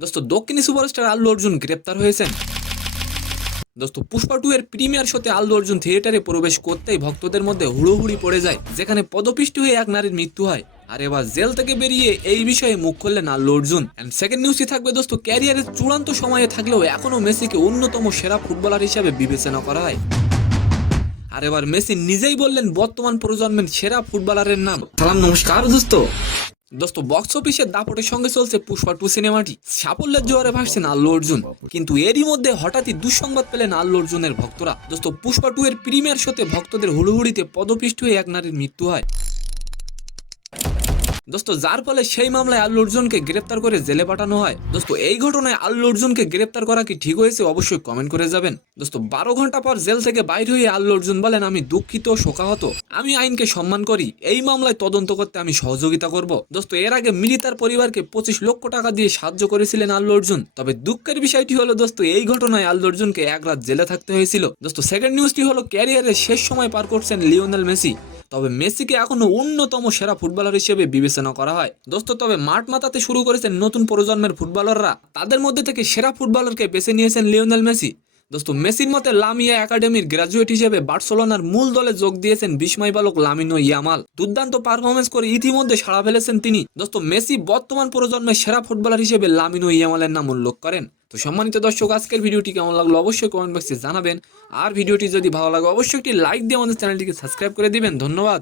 দোস্ত দক্ষিণী সুপারস্টার আল্লু অর্জুন গ্রেপ্তার হয়েছেন। দোস্ত পুষ্পা 2 এর প্রিমিয়ার শোতে আল্লু অর্জুন থিয়েটারে প্রবেশ করতেই ভক্তদের মধ্যে হুড়োহুড়ি পড়ে যায়, যেখানে পদপিষ্ট হয়ে এক নারীর মৃত্যু হয়। আর এবার জেল থেকে বেরিয়ে এই বিষয়ে মুখ খুললেন আল্লু অর্জুন। এন্ড সেকেন্ড নিউজটি থাকবে দোস্ত, ক্যারিয়ারের চূড়ান্ত সময়ে থাকলেও এখনো মেসিকে অন্যতম সেরা ফুটবলার হিসেবে বিবেচনা করা হয়। আর এবার মেসি নিজেই বললেন বর্তমান প্রজন্মের সেরা ফুটবলারের নাম। সালাম নমস্কার দোস্ত। দোস্ত বক্স অফিসের দাপটের সঙ্গে চলছে পুষ্পা 2 সিনেমাটি। সাফল্যের জোয়ারে ভাসছেন আল্লু অর্জুন, কিন্তু এরই মধ্যে হঠাৎই দুঃসংবাদ পেলেন আল্লু অর্জুনের ভক্তরা। দোস্ত পুষ্পা 2 এর প্রিমিয়ার শোতে ভক্তদের হুড়োহুড়িতে পদপিষ্ট হয়ে এক নারীর মৃত্যু হয়। দোস্ত যার ফলে সেই মামলায় আল্লু অর্জুনকে গ্রেপ্তার করে জেলে পাঠানো হয়। দোস্ত এই ঘটনায় আল্লু অর্জুনকে গ্রেপ্তার করা কি ঠিক হয়েছে, অবশ্যই কমেন্ট করে যাবেন। দোস্ত 12 ঘন্টা পর জেল থেকে বাইর হয়ে আল্লু অর্জুন বলেন, আমি দুঃখিত, শোকাহত, আমি আইনকে সম্মান করি, এই মামলায় তদন্ত করতে আমি সহযোগিতা করব। দোস্ত এর আগে মিলিতার পরিবারকে 25 লক্ষ টাকা দিয়ে সাহায্য করেছিলেন আল্লু অর্জুন। তবে দুঃখের বিষয়টি হলো দোস্ত, এই ঘটনায় আল্লু অর্জুনকে এক রাত জেলে থাকতে হয়েছিল। দোস্ত সেকেন্ড নিউজটি হলো, ক্যারিয়ারের শেষ সময় পার করছেন লিওনেল মেসি। তবে মেসিকে এখনো অন্যতম সেরা ফুটবলার হিসেবে বিবেচনা করা হয়। দোস্ত তবে মাঠ মাতাতে শুরু করেছেন নতুন প্রজন্মের ফুটবলাররা। তাদের মধ্যে থেকে সেরা ফুটবলারকে বেছে নিয়েছেন লিওনেল মেসি। দোস্ত মেসির মতে লামিয়া একাডেমির গ্রাজুয়েট হিসেবে বার্সেলোনার মূল দলে যোগ দিয়েছেন বিস্ময় বালক লামিনো ইয়ামাল। দুর্দান্ত পারফরমেন্স করে ইতিমধ্যে সাড়া ফেলেছেন তিনি। দোস্ত মেসি বর্তমান প্রজন্মের সেরা ফুটবলার হিসেবে লামিনো ইয়ামালের নাম উল্লেখ করেন। তো সম্মানিত দর্শক, আজকের ভিডিওটি কেমন লাগলো অবশ্যই কমেন্ট বক্সে জানাবেন। আর ভিডিওটি যদি ভালো লাগে অবশ্যই একটি লাইক দিয়ে আমাদের চ্যানেলটিকে সাবস্ক্রাইব করে দিবেন। ধন্যবাদ।